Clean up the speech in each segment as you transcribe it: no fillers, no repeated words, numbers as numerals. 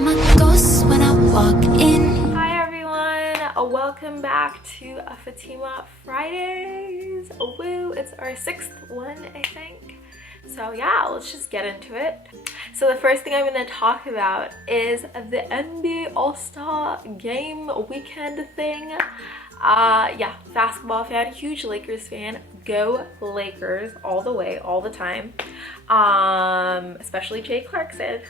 I'm a ghost when I walk in. Hi everyone, welcome back to Fatima Fridays. Woo, it's our 6th one, I think. So yeah, let's just get into it. So the first thing I'm going to talk about is the NBA AllStar Game weekend thing. Yeah, basketball fan, huge Lakers fan. Go Lakers all the way, all the time. Especially Jay Clarkson.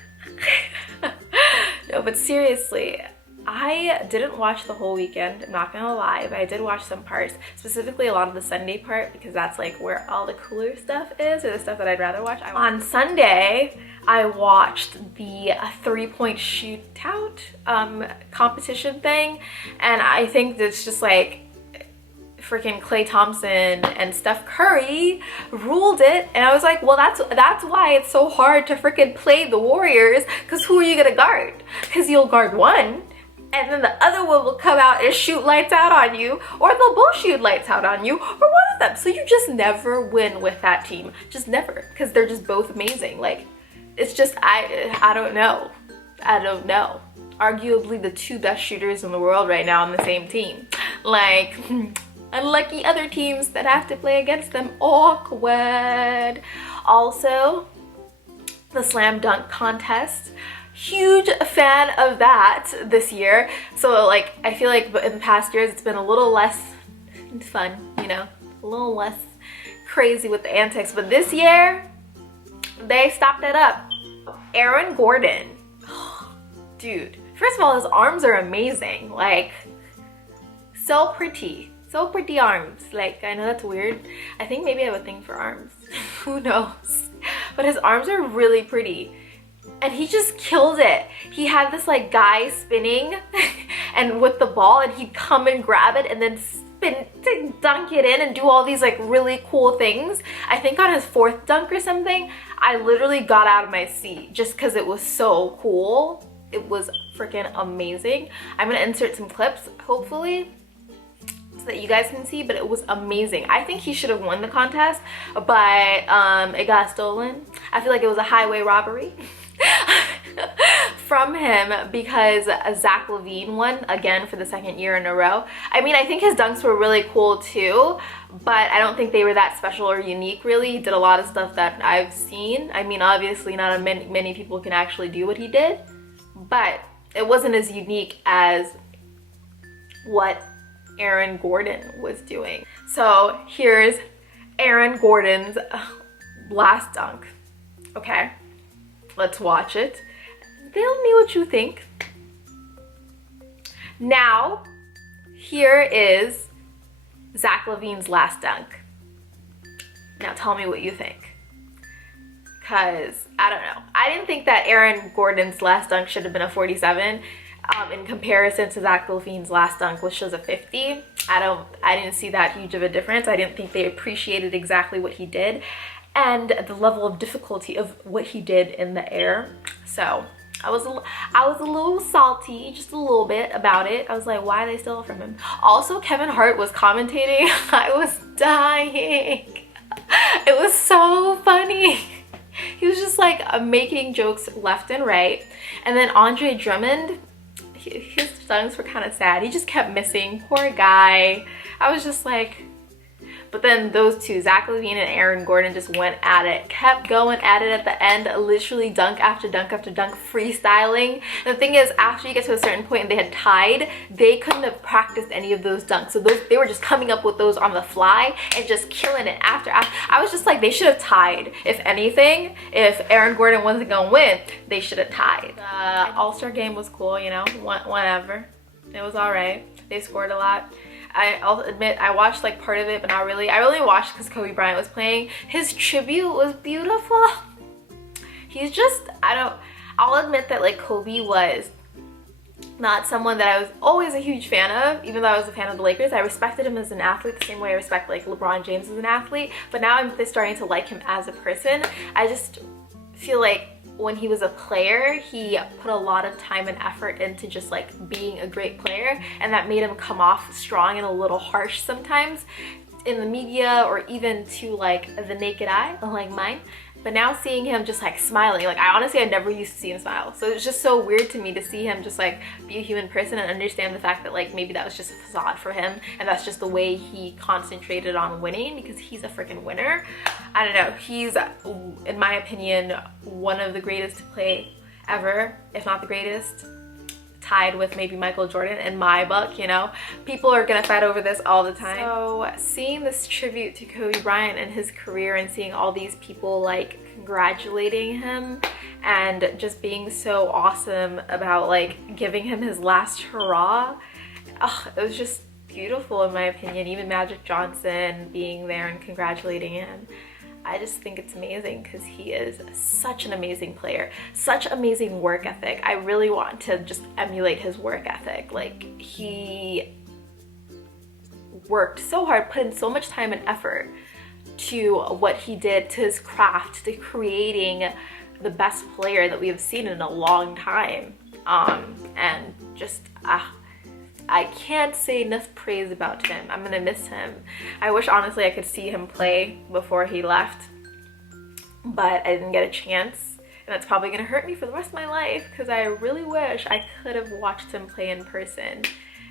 No, but seriously, I didn't watch the whole weekend, I'm not gonna lie, but I did watch some parts, specifically a lot of the Sunday part, because that's like where all the cooler stuff is, or the stuff that I'd rather watch. On Sunday, I watched the three-point shootout competition thing, and I think that's just like freaking Klay Thompson and Steph Curry ruled it, and I was like, well, that's why it's so hard to freaking play the Warriors, because who are you gonna guard? Because you'll guard one, and then the other one will come out and shoot lights out on you, or they'll both shoot lights out on you, or one of them. So you just never win with that team. Just never, because they're just both amazing. Like, it's just, I don't know. I don't know. Arguably the two best shooters in the world right now on the same team. Like, unlucky other teams that have to play against them. Awkward. Also, the slam dunk contest. Huge fan of that this year. So like, I feel like in the past years it's been a little less fun, you know, a little less crazy with the antics, but this year they stopped it up. Aaron Gordon, dude, first of all, his arms are amazing, like so pretty arms. Like, I know that's weird, I think maybe I have a thing for arms. Who knows, but his arms are really pretty. And he just killed it. He had this like guy spinning and with the ball, and he'd come and grab it and then spin to dunk it in and do all these like really cool things. I think on his 4th dunk or something, I literally got out of my seat just because it was so cool. It was freaking amazing. I'm gonna insert some clips, hopefully, so that you guys can see, but it was amazing. I think he should have won the contest, but it got stolen. I feel like it was a highway robbery. From him, because Zach LaVine won again for the 2nd year in a row. I mean, I think his dunks were really cool too, but I don't think they were that special or unique really. He did a lot of stuff that I've seen. I mean, obviously not many people can actually do what he did, but it wasn't as unique as what Aaron Gordon was doing. So here's Aaron Gordon's last dunk. Okay, let's watch it. Tell me what you think. Now, here is Zach LaVine's last dunk. Now tell me what you think. Because, I don't know. I didn't think that Aaron Gordon's last dunk should have been a 47 in comparison to Zach LaVine's last dunk, which was a 50. I didn't see that huge of a difference. I didn't think they appreciated exactly what he did and the level of difficulty of what he did in the air. So I was a little salty, just a little bit about it. I was like, why did they steal it from him? Also, Kevin Hart was commentating. I was dying. It was so funny. He was just like making jokes left and right. And then Andre Drummond, his dunks were kind of sad. He just kept missing. Poor guy. I was just like, but then those two, Zach LaVine and Aaron Gordon, just went at it, kept going at it at the end, literally dunk after dunk after dunk, freestyling. And the thing is, after you get to a certain point and they had tied, they couldn't have practiced any of those dunks. So they were just coming up with those on the fly and just killing it after. I was just like, they should have tied. If anything, if Aaron Gordon wasn't gonna win, they should have tied. All-Star Game was cool, you know, whatever. It was all right. They scored a lot. I'll admit I watched like part of it, but not really. I only watched because Kobe Bryant was playing. His tribute was beautiful. He's just, I'll admit that like Kobe was not someone that I was always a huge fan of, even though I was a fan of the Lakers. I respected him as an athlete the same way I respect like LeBron James as an athlete, but now I'm starting to like him as a person. I just feel like when he was a player, he put a lot of time and effort into just like being a great player, and that made him come off strong and a little harsh sometimes in the media or even to like the naked eye, like mine. But now seeing him just like smiling, like I never used to see him smile. So it's just so weird to me to see him just like be a human person and understand the fact that like maybe that was just a facade for him and that's just the way he concentrated on winning because he's a freaking winner. I don't know, he's, in my opinion, one of the greatest to play ever, if not the greatest. Tied with maybe Michael Jordan in my book, you know. People are gonna fight over this all the time. So seeing this tribute to Kobe Bryant and his career and seeing all these people like congratulating him and just being so awesome about like giving him his last hurrah, it was just beautiful in my opinion. Even Magic Johnson being there and congratulating him. I just think it's amazing because he is such an amazing player, such amazing work ethic. I really want to just emulate his work ethic. Like, he worked so hard, put in so much time and effort to what he did, to his craft, to creating the best player that we have seen in a long time. And just, I can't say enough praise about him. I'm gonna miss him. I wish honestly I could see him play before he left, but I didn't get a chance. And that's probably gonna hurt me for the rest of my life because I really wish I could have watched him play in person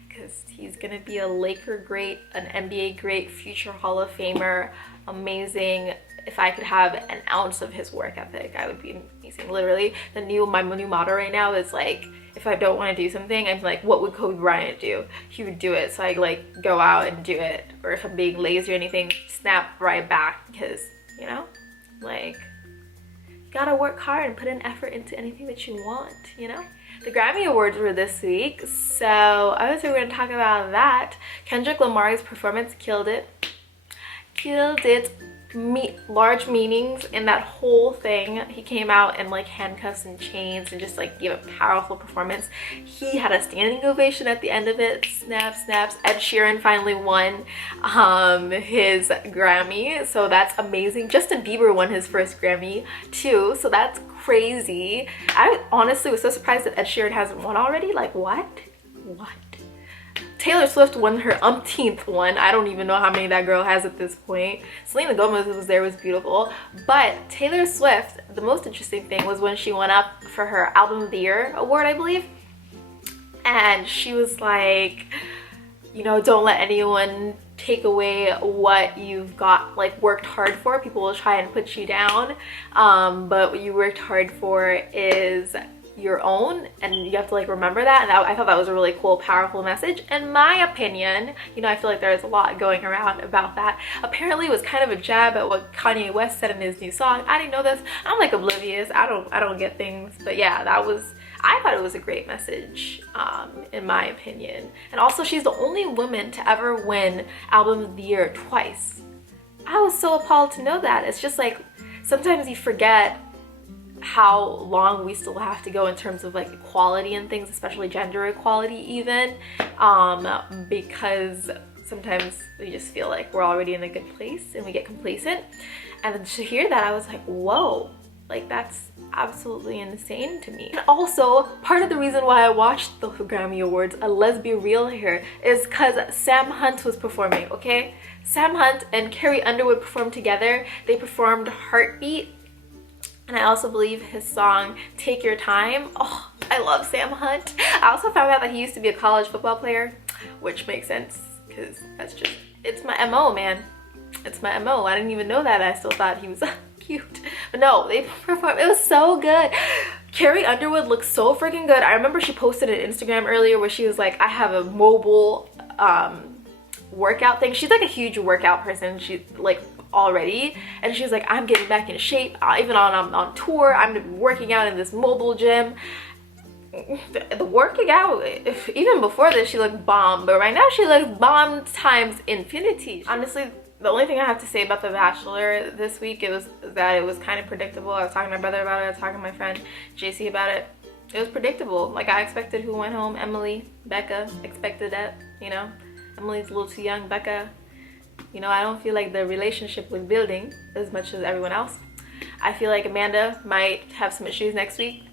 because he's gonna be a Laker great, an NBA great, future Hall of Famer, amazing. If I could have an ounce of his work ethic, I would be amazing. Literally, my new motto right now is like, if I don't want to do something, I'm like, what would Kobe Bryant do? He would do it, so I like go out and do it. Or if I'm being lazy or anything, snap right back because, you know, like, you gotta work hard and put an effort into anything that you want, you know? The Grammy Awards were this week, so I would say we're gonna talk about that. Kendrick Lamar's performance killed it. Killed it. Large meanings in that whole thing. He came out in like handcuffs and chains and just like gave a powerful performance. He had a standing ovation at the end of it. Snaps. Ed Sheeran finally won his Grammy, so that's amazing. Justin Bieber won his first Grammy too, so that's crazy. I honestly was so surprised that Ed Sheeran hasn't won already. Like, what? Taylor Swift won her umpteenth one. I don't even know how many that girl has at this point. Selena Gomez was there, was beautiful. But Taylor Swift, the most interesting thing was when she went up for her Album of the Year award, I believe. And she was like, you know, don't let anyone take away what you've got, like, worked hard for. People will try and put you down. But what you worked hard for is your own, and you have to like remember that. And I thought that was a really cool, powerful message. In my opinion, you know, I feel like there's a lot going around about that. Apparently it was kind of a jab at what Kanye West said in his new song. I didn't know this. I'm like oblivious. I don't get things, but yeah, I thought it was a great message, in my opinion. And also, she's the only woman to ever win Album of the Year twice. I was so appalled to know that. It's just like, sometimes you forget how long we still have to go in terms of like equality and things, especially gender equality even, because sometimes we just feel like we're already in a good place and we get complacent. And then to hear that, I was like, whoa, like that's absolutely insane to me. And also, part of the reason why I watched the Grammy Awards, let's be real here, is because Sam Hunt was performing, okay? Sam Hunt and Carrie Underwood performed together. They performed Heartbeat, and I also believe his song Take Your Time. Oh, I love Sam Hunt. I also found out that he used to be a college football player, which makes sense because that's just, it's my MO, man. It's my MO. I didn't even know that. I still thought he was cute. But no, they performed. It was so good. Carrie Underwood looks so freaking good. I remember she posted an Instagram earlier where she was like, I have a mobile workout thing. She's like a huge workout person. She's like already, and she was like, I'm getting back in shape. Even on tour, I'm gonna be working out in this mobile gym. The working out, even before this, she looked bomb, but right now she looks bomb times infinity. Honestly, the only thing I have to say about The Bachelor this week was that it was kind of predictable. I was talking to my brother about it. I was talking to my friend JC about it. It was predictable. Like, I expected who went home. Emily, Becca, expected that, you know. Emily's a little too young. Becca, you know, I don't feel like the relationship was building as much as everyone else. I feel like Amanda might have some issues next week.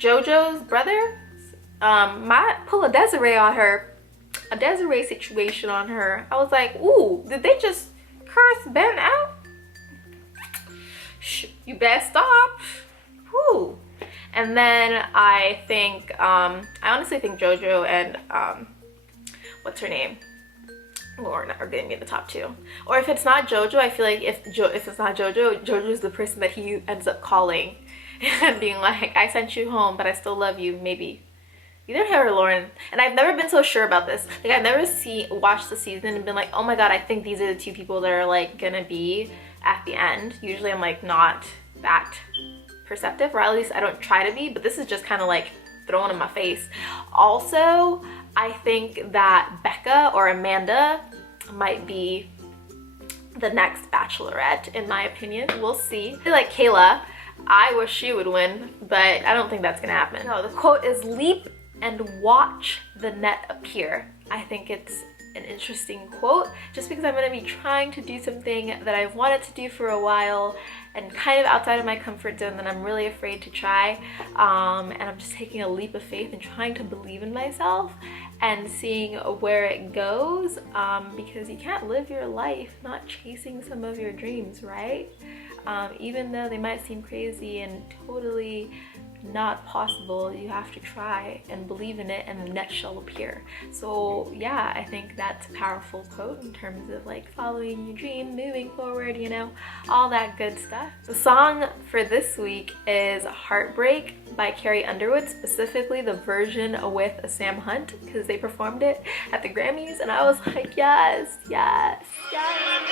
JoJo's brother might pull a Desiree on her. A Desiree situation on her. I was like, ooh, did they just curse Ben out? You best stop. Whew. And then I think, I honestly think JoJo and, what's her name? Lauren are gonna be in the top 2. Or if it's not JoJo, I feel like if it's not JoJo, JoJo's the person that he ends up calling and being like, I sent you home, but I still love you, maybe. Either her or Lauren. And I've never been so sure about this. Like, I've never watched the season and been like, oh my god, I think these are the 2 people that are like gonna be at the end. Usually I'm like not that perceptive, or at least I don't try to be, but this is just kind of like thrown in my face. Also, I think that Becca or Amanda might be the next Bachelorette, in my opinion. We'll see. I feel like Kayla, I wish she would win, but I don't think that's gonna happen. No, the quote is leap and watch the net appear. I think it's an interesting quote, just because I'm gonna be trying to do something that I've wanted to do for a while and kind of outside of my comfort zone that I'm really afraid to try. And I'm just taking a leap of faith and trying to believe in myself and seeing where it goes, because you can't live your life not chasing some of your dreams, right? Even though they might seem crazy and totally not possible, you have to try and believe in it, and the net shall appear. So yeah, I think that's a powerful quote in terms of like following your dream, moving forward, you know, all that good stuff. The song for this week is Heartbreak by Carrie Underwood, specifically the version with Sam Hunt, because they performed it at the Grammys, and I was like, yes, yes, yes.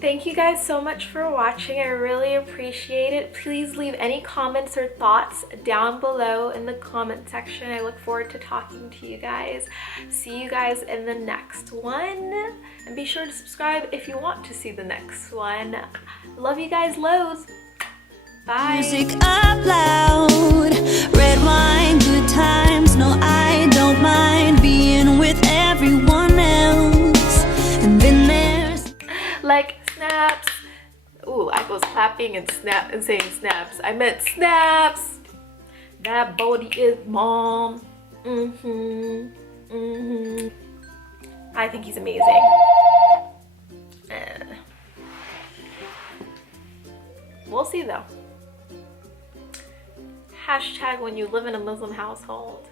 Thank you guys so much for watching. I really appreciate it. Please leave any comments or thoughts down below in the comment section. I look forward to talking to you guys. See you guys in the next one. And be sure to subscribe if you want to see the next one. Love you guys loads. Bye. Music up loud, red wine, good times. No, I don't mind being with everyone else. And then there's like snaps. Ooh, I was clapping and snap and saying snaps. I meant snaps. That body is mom. I think he's amazing. We'll see though. Hashtag when you live in a Muslim household.